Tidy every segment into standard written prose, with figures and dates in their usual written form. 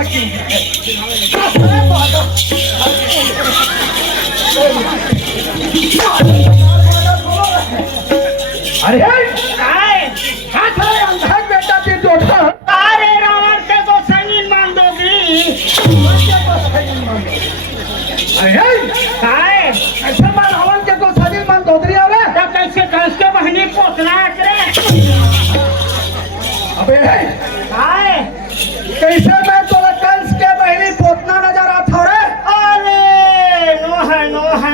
बाकी अरे हाथ अंधा बेटा ती जोधा अरे रावण के को सनी मान दोगी अरे काय ऐसा मान रावण के को सनी मान दोदरी आवे तो कैसे कंस के बहनी पोतना करे अबे काय कैसे मैं तोरा कंस के बहनी पोतना नजर आता रे अरे नो है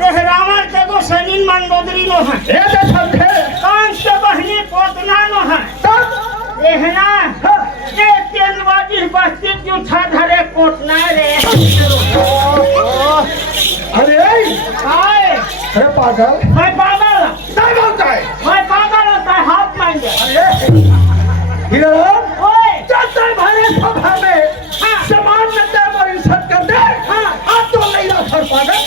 ये रावण के को सनी मान दोदरी नो है ये तो समझे कंस के बहनी पोतना नो है तब ये ना ये तेलवाजी बस्ती जूठा धरे पोतना रे अरे काय अरे पागल मैं पागल नहीं बोलता है मैं पागल होता है हाथ मांगे अरे हीरो ओए चलते भरे सभा में समान न दे और इज्जत कर दे अब तो नहीं रखो पागल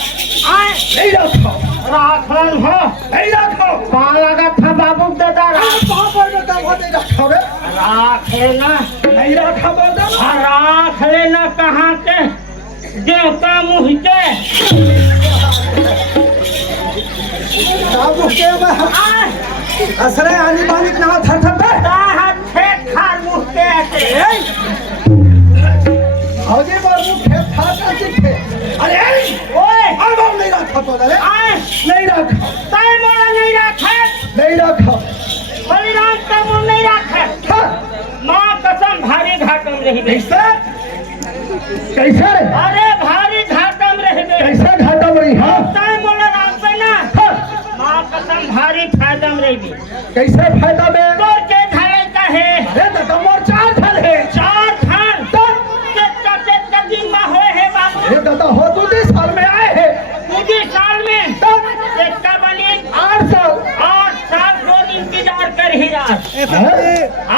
आए नहीं रखो राखन हो नहीं रखो कहाँ लगा था बाबू दादा बहुत बड़े दम हो नहीं रखो रे राख लेना नहीं रखा बोल दे राख लेना कहाँ के देवता मुँह के बाबू के आए असरे आनी बानी ना थर थर पे हाथ खेत खार मुँह के ऐसे हौजी बाबू खेत था का चिट्ठे अरे ओए अब हम नहीं रखा तो रे आए नहीं रखा ताई मोला नहीं रखे नहीं रखा बलिराम का मुँह नहीं रखे माँ कसम भारी घाटम रही कैसे कैसे अरे भारी घाटम रही कैसे घाटा बड़ी हाँ ताई मोला राख पे ना माँ कसम भारी फायदा में रही कैसे फायदा में तो के धड़े का है अरे तो मोर चार थल है चार थान के दिन में हुए है बाबू ये दादा हो तू 20 साल में आए हैं मुझे साल में एक का बनी 8 साल कौन इंतजार कर ही रहा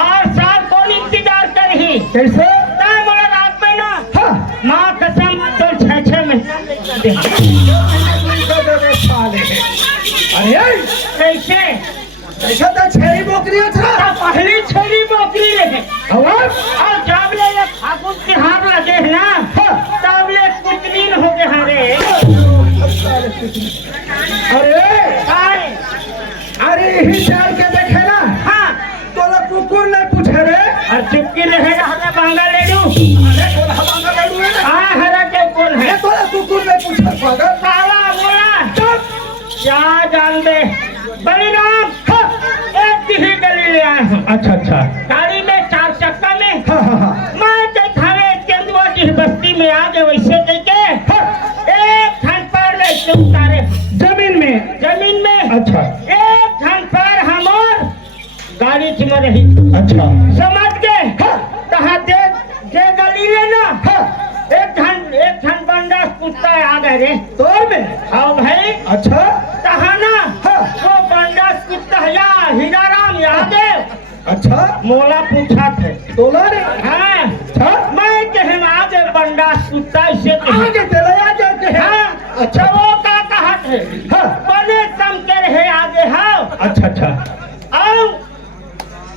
8 साल कौन इंतजार कर ही कैसे ताई मोला राख पे ना हाँ माँ कसम तो 6 महीना दे साले है अरे कैसे कैसे तो छेरी बोकरी था पहली छेली बोकरी रहे और जब ले ये फागुन के हार लगे ना तब ले कुटनीन हो गए हारे अरे अरे ही चाल के देखे ना हाँ तोला कुकुर ने पूछे रे और चुपकी रहेगा हमें बांगा ले लूं अरे तोला हमारा लड़ू है ना हाँ हरा के कौन है तोला कुकुर ने पूछा पागल काला बोला चुप क्या जान दे बलिराम एक ही गली ले आया हूँ अच्छा गाड़ी में 4 चक्का में हाँ मैं के थाने केंद्रवा जिस बस्ती में आ गए वैसे कह के एक धन पर ले उतारे जमीन में अच्छा एक धन पर हम और गाड़ी चुमा रही अच्छा समझ गए कहा दे गली ले ना एक धन बंदा कुत्ता आ गए रे तोर में हाँ भाई अच्छा कहा ना वो बंदा कुत्ता या हीराराम यादव अच्छा मोला पूछा थे तोला ने हाँ अच्छा मैं कहे आगे बंदा कुत्ता इसे आगे चले आ जाओ के हाँ अच्छा वो का कहा थे बने सम के रहे आगे हाँ अच्छा आओ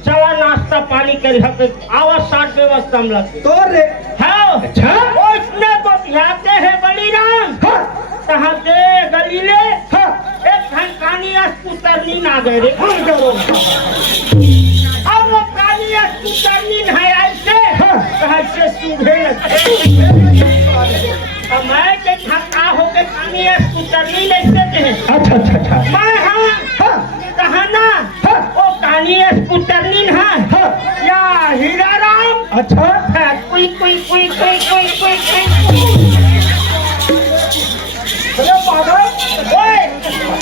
चला नाश्ता पानी कर आवाज 60 व्यवस्था में लगे तोर रे हाँ अच्छा उसने को जाते हैं बलिराम कहा दे गली ले एक धन कानी अस्पुतरनी ना गए रे अब वो कानी अस्पुतरनी है ऐसे कहा से सूझे अब मैं के थका हो के कानी अस्पुतरनी लेते थे अच्छा मैं हाँ कहा ना वो कानी अस्पुतरनी है या हीराराम अच्छा कोई अरे पागल ओए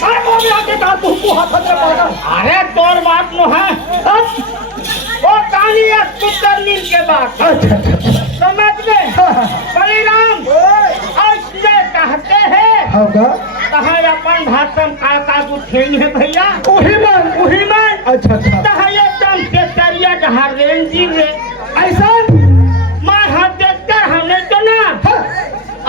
अरे वो भी आके का तू हाथ में पागल अरे तोर बात नो है वो कहानी अस्पुतरनी के बात अच्छा समझ गए बलिराम ऐसे कहते हैं होगा कहा अपन भाषा का उठेंगे है भैया उही मन अच्छा कहा एकदम केसरिया जहाँ रेंजी रे ऐसा मैं हाथ देखकर हमने तो ना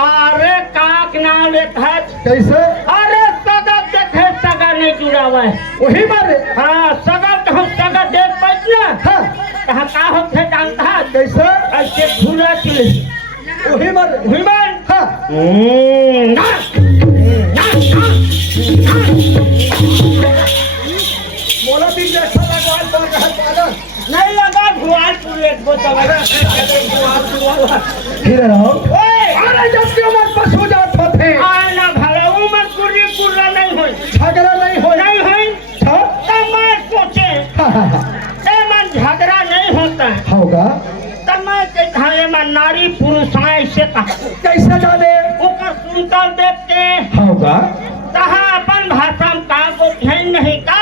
अरे काक नाम लेता है कैसे अरे सगा देखे सगा नहीं जुड़ा हुआ है वही मारे हाँ सगा तो हम सगा देख पाए ना कहा का होते जानता है कैसे ऐसे खुला चले वही मर विमान हाँ मोला भी जैसा लगवाल बोल रहा पागल नहीं लगा भुआल पूरे को तो फिर रहो अरे जब के मन पशु जात होते आना भला उमर कुर्री कुर्रा नहीं होई झगड़ा नहीं हो नहीं होई हाँ तब मैं सोचे ए मन झगड़ा नहीं होता है होगा तब मैं कहता है मन नारी पुरुष ऐसे कहा कैसे जाने ऊपर सुनकर देखते होगा कहा अपन भाषा में का को ध्यान नहीं का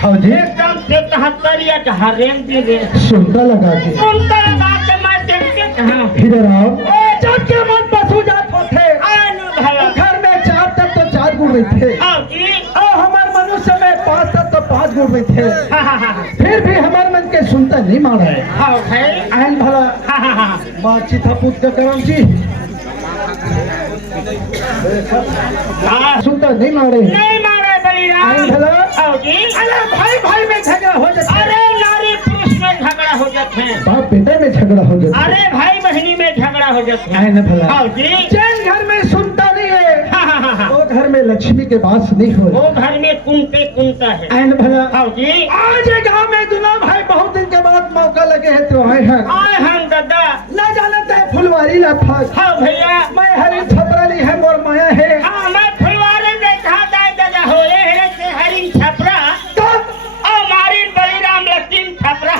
हाँ जी एकदम से कहा करिया हरेम दी दे सुनता लगा के सुनता लगा के मैं देखते कहा फिर रहो जब के मन पशु जात होते आनु भला घर में 4 तक तो 4 गुण रहे थे आओ जी और हमारे मनुष्य में 5 तक तो 5 गुण रहे थे हाँ फिर भी हमारे मन के सुनता नहीं मान रहे हाँ है आयन भला हाँ बातचीत पूछ के करम जी सुनता नहीं मारे नहीं मारे बलिराम आयन भला आओ जी अरे भाई भाई में झगड़ा हो जाता है अरे नारी पुरुष में झगड़ा हो जाते हैं बाप बेटे में झगड़ा हो जाता है अरे भाई बहनी में झगड़ा हो जाते हैं आयन भला आओ जी जिस घर में सुनता नहीं है हाँ वो घर में लक्ष्मी के वास नहीं हो वो घर में कुंता है आयन भला आओ जी आज गांव में दुला भाई बहुत दिन के बाद मौका लगे है तो आए हैं आए हम दादा ना जानते है फुलवारी ला था हाँ भैया मैं हरी छपराली है मोर माया है हाँ मैं फुलवारे देखा दादा हो ये से हरिन छपरा तब और मारिन बलिराम लक्ष्मी छपरा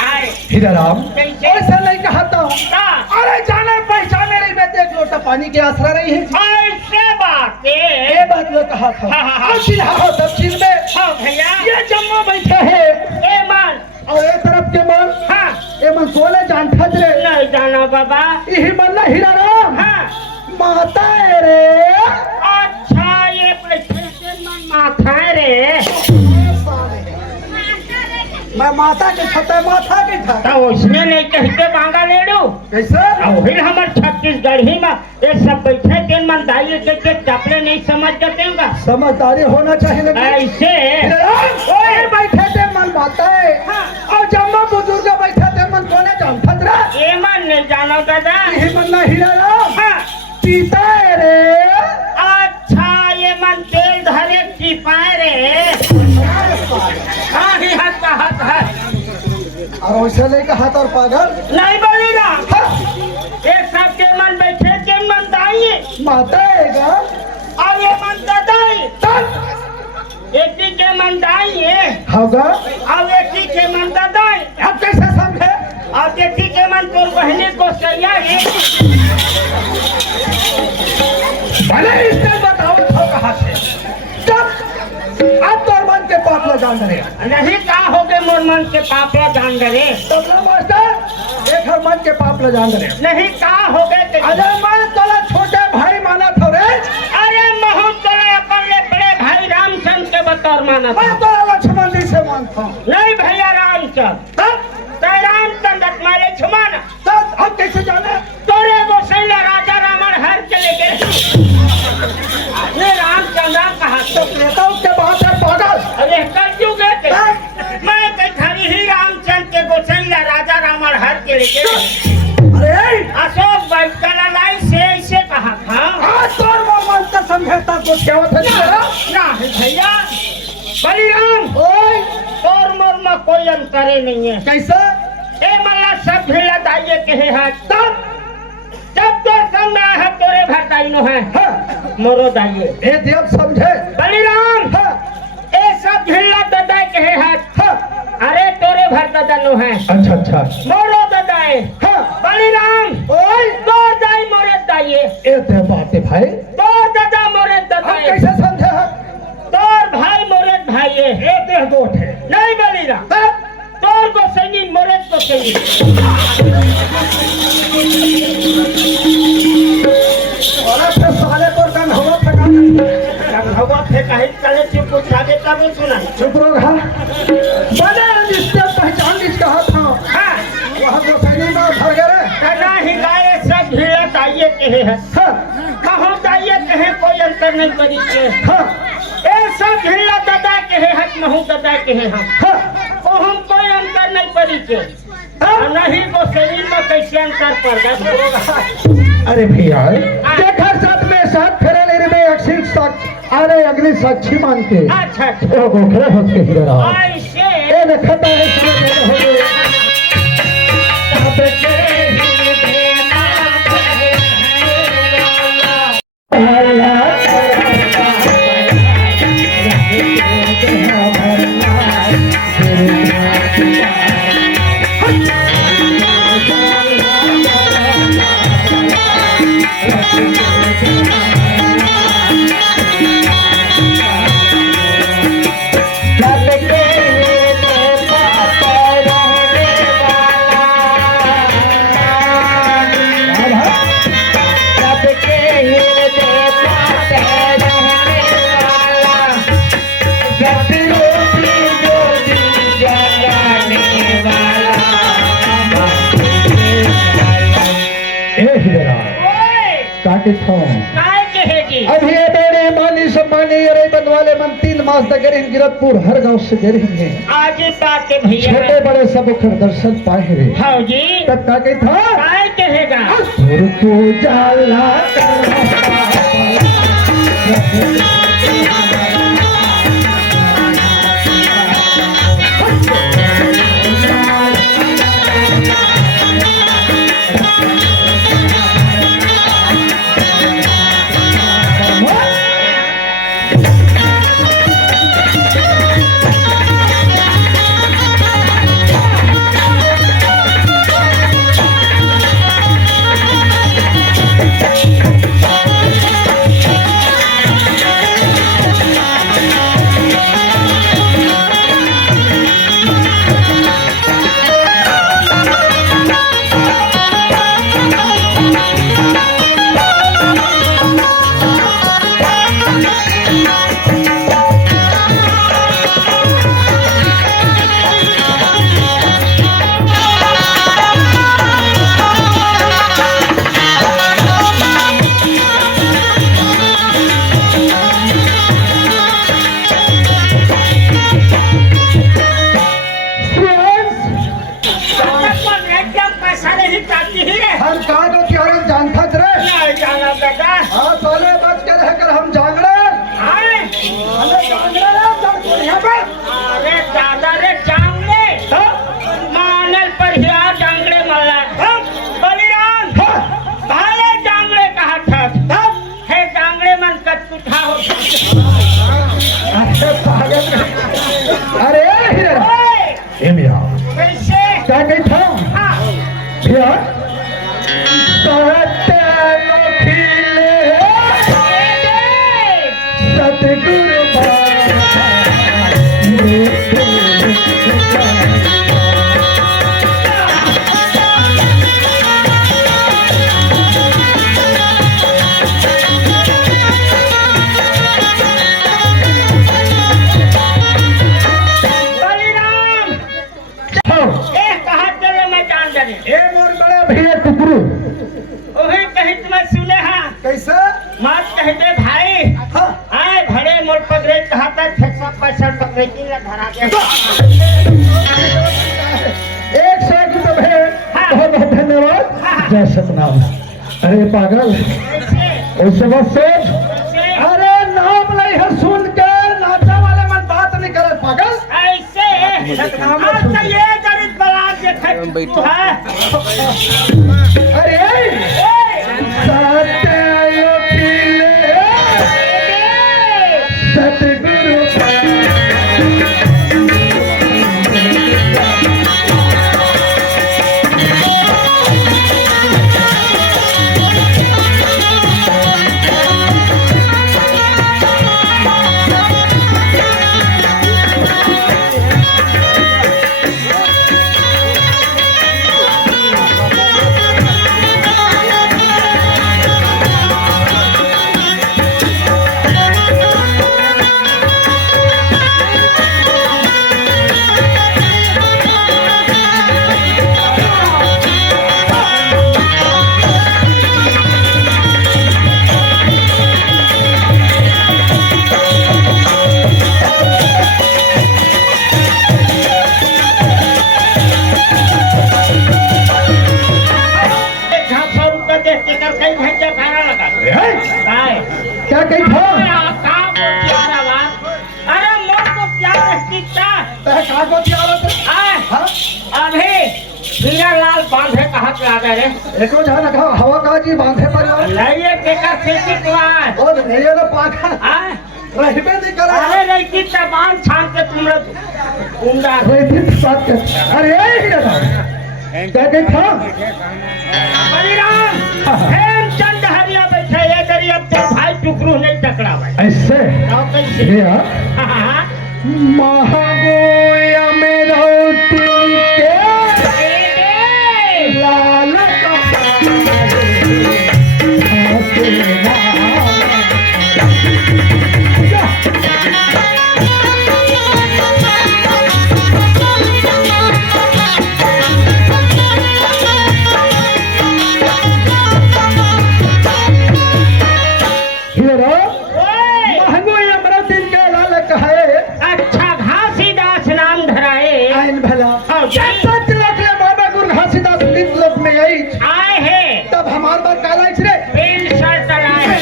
आए हीरा राम कैसे? ऐसा नहीं कहा था का अरे जाने पहचाने नहीं मैं एक लोटा पानी के आसरा नहीं है ऐसे बात ये बात मैं कहा था हाँ, हाँ, हाँ। और चिल्हा हो दक्षिण में हाँ भैया ये जम्मू बैठे है ए मान और ये तरफ के मन हाँ ये मन सोले जान रे नहीं जाना बाबा यही मन ना हीरा राम हाँ माता है रे अच्छा ये पैसे से मन माथा है रे मैं माता के छता माथा के था तो उसने नहीं कहते मांगा ले लो कैसे फिर हमारे छत्तीसगढ़ी में ये सब बैठे के मन दाइए के चपले नहीं समझ जाते होगा समझदारी होना चाहिए ना ऐसे हीरा राम ओए बैठे थे मन माता है हाँ। और जम्मू बुजुर्ग बैठे थे मन कोने जान रे ये मन नहीं जानो दादा यही मन ना हीरा राम हाँ पीता है रे अच्छा ये मन तेल धरे चिपाए रे हाँ ही हाथ का हाथ है और वैसे नहीं कहा था और पागल नहीं बोलेगा हाँ, एक साथ के मन बैठे के मन दाइए माता हैगा और ये मन दादाई तब एक ही के मन दाइए होगा और एक ही के मन दादाई अब कैसे समझे और एक ही के मन तोर बहनी को सैया है भले इससे बताओ तो कहा से जब अब तो मन के पाप ल जान रहे नहीं का हो गए मोर मन के पापा जान गए तब ना मास्टर एक हर मन के पाप ल जान रहे नहीं का हो गए अरे मैं तोला छोटे भाई माना था रे अरे महू तोरे अपन ले बड़े भाई रामचंद्र के बतौर माना था मैं तोला लक्ष्मण जी से मानता हूँ नहीं भैया रामचंद्र तब तो रामचंद्र तुम्हारे छुमाना तब अब कैसे जाने तोरे गोसैया राजा रावण हर चले गए रामचंद्र कहा तो प्रेताओं के बात है पागल अरे कल युग है के? मैं कहता ही रामचंद्र के गोसैया राजा रावण हर चले गए अरे अशोक बैठकलाई से ऐसे कहा था आज तोर मन का समझौता को सेवा था नहीं भैया बलिराम ओए और मोर में कोई अंतरे नहीं है कैसे ए मल्ला सब भिड़ा दाइए के हाथ तब जब तो संग है तोरे भर दाइनो है हाँ मोरो दाइए ये देव समझे बलिराम हाँ ए सब भिड़ा ददाई के हाथ हाँ अरे तोरे भर ददानो है अच्छा अच्छा मोरो ददाए हाँ बलिराम ओए दो दाई मोरे दाइए ये देव बात है भाई दो ददा मोरे अब ददाए कैसे समझे है तोर भाई मोरे भाइये ये देव गोट है नहीं बलिराम हाँ? तोर को सैनी मोरे को सैनी और फिर साले पर कन हवा फेंका हवा फेंका है चले चुप आगे तब सुना चुप रहो बने जिससे पहचान जिस कहा था हाँ वहाँ तो सैनी में भर गए कना हिलाए सब भिड़ा दाइए कहे है हाँ कहो दाइए कहे कोई अंतर नहीं करी के हाँ ए सब भिड़ा दादा कहे हक महू दादा कहे हम हाँ को हम कोई अंतर नहीं करी के नहीं तो शरीर में कैसे अंतर पड़ गया। अरे भैया देखा साथ में साथ फेरे ले रे अक्षिक साक्ष अरे अग्नि साक्षी मान के अच्छा ओ गोखरे होत के हीरा ऐसे ए देखता है इसमें हो गए तब के काय कहेगी अभी मेरे मानी सम्मानी अरे बनवाले मन 3 मास तक गरीब गिरतपुर हर गांव से गरीब है आज ही बात है भैया छोटे बड़े सब उखड़ दर्शन पाए रे हाँ जी तब का के था काय कहेगा सुर को जाला जय सतनाम। अरे पागल उस वक्त सोच अरे नाम नहीं है सुन के नाचा वाले मन बात नहीं करे पागल ऐसे अच्छा ये गरीब बलात देखे तू है अरे सतगुरु कहा के आ गए रे एको जहाँ रखा हवा का जी बांधे पर लाइए केका खेती कुआर और ये ना पागल हाँ रहबे नहीं करा अरे रही तबान छान के तुम लोग उंडा रेती बात कर अरे ये क्या क्या कही था बलिराम हेमचंद हरिया बैठे ये करी अब तेरे भाई टुकड़ू नहीं टकरा भाई ऐसे अब कैसे ये हाँ हाँ, हाँ। महागोया में रोटी के ए, लाल ओए, अच्छा घासीदास नाम धराए हाँ, आए हैं तब हमार बात काला रे पेंट शर्ट डलाए हैं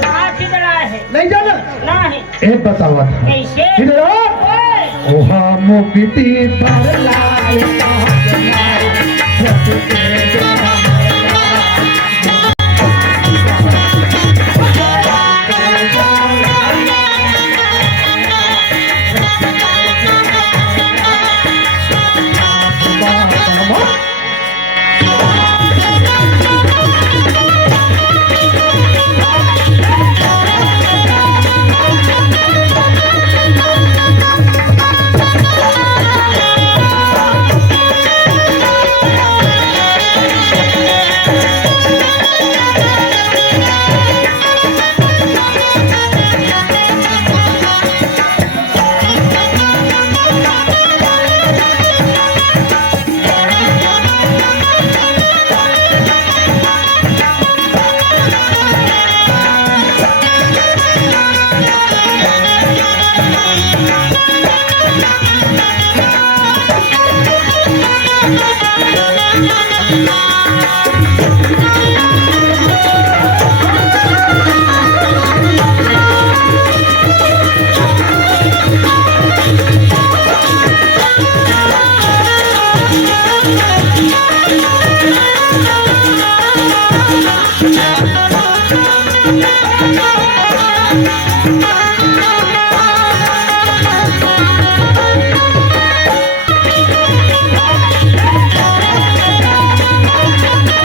घासी डलाए हैं नहीं जाना नहीं एक बतावा कैसे इधर आओ ओए, ओहा मोगिटी पर लाल Thank you.